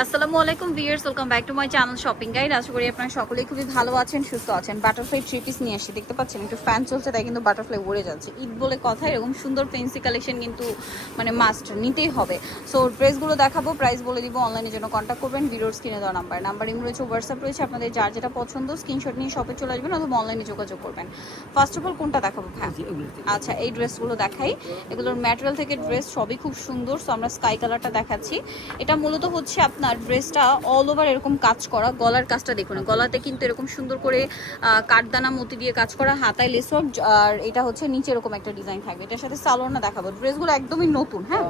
আসসালামু আলাইকুম viewers, welcome back to my channel shopping guide. আশা করি আপনারা সকলেই খুবই ভালো আছেন, সুস্থ আছেন। বাটারফ্লাই থ্রি পিস নিয়ে আসছি, দেখতে পাচ্ছেন একটু ফ্যান চলছে, তাই কিন্তু বাটারফ্লাই উড়ে যাচ্ছে। ঈদ বলে কথা, এরকম সুন্দর ফেন্সি কালেকশন কিন্তু মানে মাস্ট নিতেই হবে। সো ড্রেসগুলো দেখাবো, প্রাইস বলে দিব। অনলাইনের জন্য কন্ট্যাক্ট করবেন ভিডিওর স্ক্রিনে দেওয়া নাম্বার ইম রয়েছে, হোয়াটসঅ্যাপ রয়েছে। আপনাদের যার যেটা পছন্দ স্ক্রিনশট নিয়ে শপে চলে আসবেন অথবা অনলাইনে যোগাযোগ করবেন। ফার্স্ট অফ অল কোনটা দেখাবো? হ্যাঁ, আচ্ছা, এই ড্রেসগুলো দেখাই। এগুলোর ম্যাটেরিয়াল থেকে ড্রেস সবই খুব সুন্দর। সো আমরা স্কাই কালারটা দেখাচ্ছি। এটা মূলত হচ্ছে আপনার ড্রেসটা অল ওভার এরকম কাজ করা। গলার কাজটা দেখুন, গলাতে কিন্তু এরকম সুন্দর করে কাঠদানা মতি দিয়ে কাজ করা, হাতায় লেস ওয়ার্ক, আর এটা হচ্ছে নিচে এরকম একটা ডিজাইন থাকবে। এটার সাথে সালোয়ারটা দেখাবো। ড্রেসগুলো একদমই নতুন। হ্যাঁ,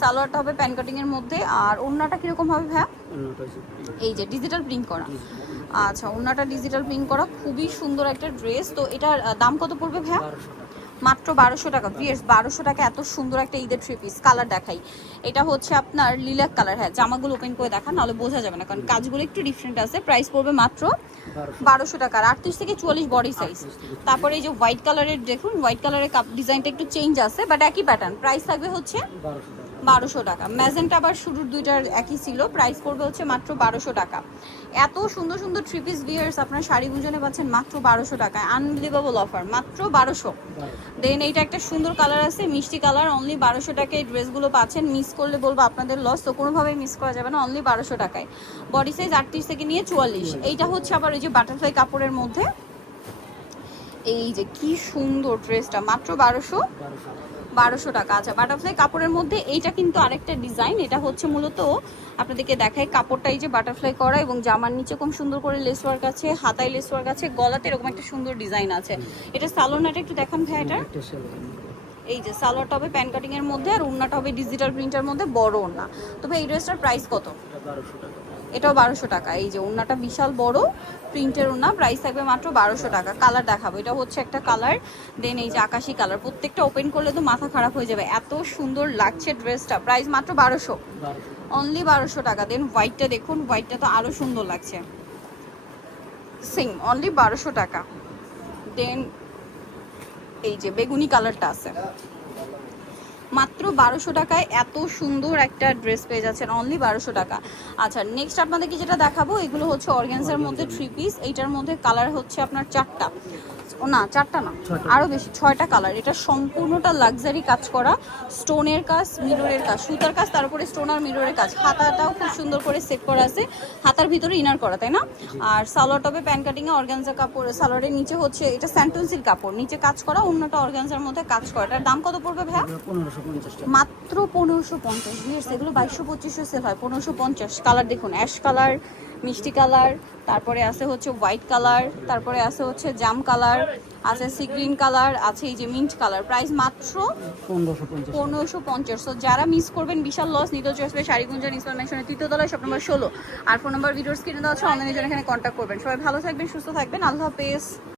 সালোয়ারটা হবে প্যান কাটিং এর মধ্যে। আর ওড়নাটা কিরকম হবে ভাইয়া? এই যে ডিজিটাল প্রিন্ট করা। আচ্ছা, ওড়নাটা ডিজিটাল প্রিন্ট করা, খুবই সুন্দর একটা ড্রেস। তো এটার দাম কত পড়বে ভাইয়া? মাত্র 1200 টাকা। ভিউয়ার্স, 1200 টাকা এত সুন্দর একটা ঈদের থ্রি পিস। কালার দেখাই, এটা হচ্ছে আপনার লিলাক কালার। হ্যাঁ, জামাগুলো ওপেন করে দেখান, নাহলে বোঝা যাবে না, কারণ কাজগুলো একটু ডিফারেন্ট আছে। প্রাইস পড়বে মাত্র 1200 টাকা। 38 থেকে 44 বডি সাইজ। তারপরে এই যে হোয়াইট কালারের দেখুন, হোয়াইট কালারের কাপ ডিজাইনটা একটু চেঞ্জ আছে, বাট একই প্যাটার্ন। প্রাইস থাকবে হচ্ছে 1200 টাকা। ম্যাজেন্টা আবার শুরুর দুইটার একই ছিল। প্রাইস পড়বে হচ্ছে মাত্র 1200 টাকা। এত সুন্দর সুন্দর থ্রি পিস ভিউয়ার্স আপনারা শাড়ি গুজনে পাচ্ছেন মাত্র 1200 টাকায়। আনবিলিভেবল অফার, মাত্র 1200। দেন এইটা একটা সুন্দর কালার আছে, মিষ্টি কালার। অনলি 1200 টাকায় এই ড্রেসগুলো পাচ্ছেন। মিস করলে বলবো আপনাদের লস, তো কোনোভাবেই মিস করা যাবে না। অনলি 1200 টাকায়। বডি সাইজ 38 থেকে নিয়ে 44। এইটা হচ্ছে আবার ওই যে বাটারফ্লাই কাপড়ের মধ্যে। এই যে কি সুন্দর ড্রেসটা, মাত্র 1200 টাকা। আচ্ছা, বাটারফ্লাই কাপড়ের মধ্যে এইটা কিন্তু আরেকটা ডিজাইন। এটা হচ্ছে মূলত আপনাদেরকে দেখাই, কাপড়টা এই যে বাটারফ্লাই করা এবং জামার নিচে খুব সুন্দর করে লেস ওয়ার্ক আছে, হাতায় লেস ওয়ার্ক আছে, গলাতে এরকম একটা সুন্দর ডিজাইন আছে। এটা সালোয়ারটা একটু দেখান ভাই। এটা এই যে সালোয়ারটা হবে প্যান কাটিং এর মধ্যে, আর ওড়নাটা হবে ডিজিটাল প্রিন্টের মধ্যে, বড় ওড়না। তবে এই ড্রেসটার প্রাইস কত? এটাও 1200 টাকা। এই যে ওড়নাটা বিশাল বড় প্রিন্টের ওড়না, প্রাইস থাকবে মাত্র 1200 টাকা। কালার দেখাবো, এটা হচ্ছে একটা কালার। দেন এই যে আকাশি কালার, প্রত্যেকটা ওপেন করলে তো মাথা খারাপ হয়ে যাবে, এত সুন্দর লাগছে ড্রেসটা। প্রাইস মাত্র 1200, অনলি 1200 টাকা। দেন হোয়াইটটা দেখুন, হোয়াইটটা তো আরো সুন্দর লাগছে। সেম, অনলি 1200 টাকা। দেন এই যে বেগুনি কালারটা আছে, মাত্র 1200 টাকায় এত সুন্দর একটা ড্রেস পেয়ে যাচ্ছেন, অনলি 1200 টাকা। আচ্ছা, নেক্সট আপনাদেরকে যেটা দেখাবো, এগুলো হচ্ছে অর্গানজার মধ্যে থ্রি পিস। এইটার মধ্যে কালার হচ্ছে আপনার চারটা, চারটা না, আরো বেশি, 6টা কালার। এটা সম্পূর্ণটা লাক্সারি কাজ করা, স্টোনের কাজ, মিররের কাজ, সুতার কাজ, তারপরে স্টোন আর মিররের কাজ। হাতাটাও খুব সুন্দর করে সেট করা আছে, হাতার ভিতরে ইনার করা, তাই না? আর সালোয়ার টপে প্যান কাটিং এ অর্গানজা কাপড়, সালোয়ারের নিচে হচ্ছে এটা স্যান্টনসির কাপড়, নিচে কাজ করা, অন্যটা অর্গানজার মধ্যে কাজ করা। এটার দাম কত পড়বে ভাইয়া? 1550 টাকা। মাত্র 1550। ভিউয়ার্স, এগুলো 2200-2500 সেল হয়, 1550। কালার দেখুন, অ্যাশ কালার, মিষ্টি কালার, তারপরে আছে হচ্ছে হোয়াইট কালার, তারপরে আছে হচ্ছে জাম কালার, আছে সি গ্রিন কালার, আছে এই যে মিন্ট কালার। প্রাইস মাত্র 1550। সো যারা মিস করবেন বিশাল লস। নিদল চয়েসবে শাড়িগুঞ্জন ইসলাম ম্যানশনের 3য় তলায়, শপ নম্বর 16। আর ফোন নম্বর ভিডিওর স্ক্রিনে দেওয়া আছে, অনলাইনে জন্য এখানে কন্ট্যাক্ট করবেন। সবাই ভালো থাকবেন, সুস্থ থাকবেন, আল্লাহ হাফেজ।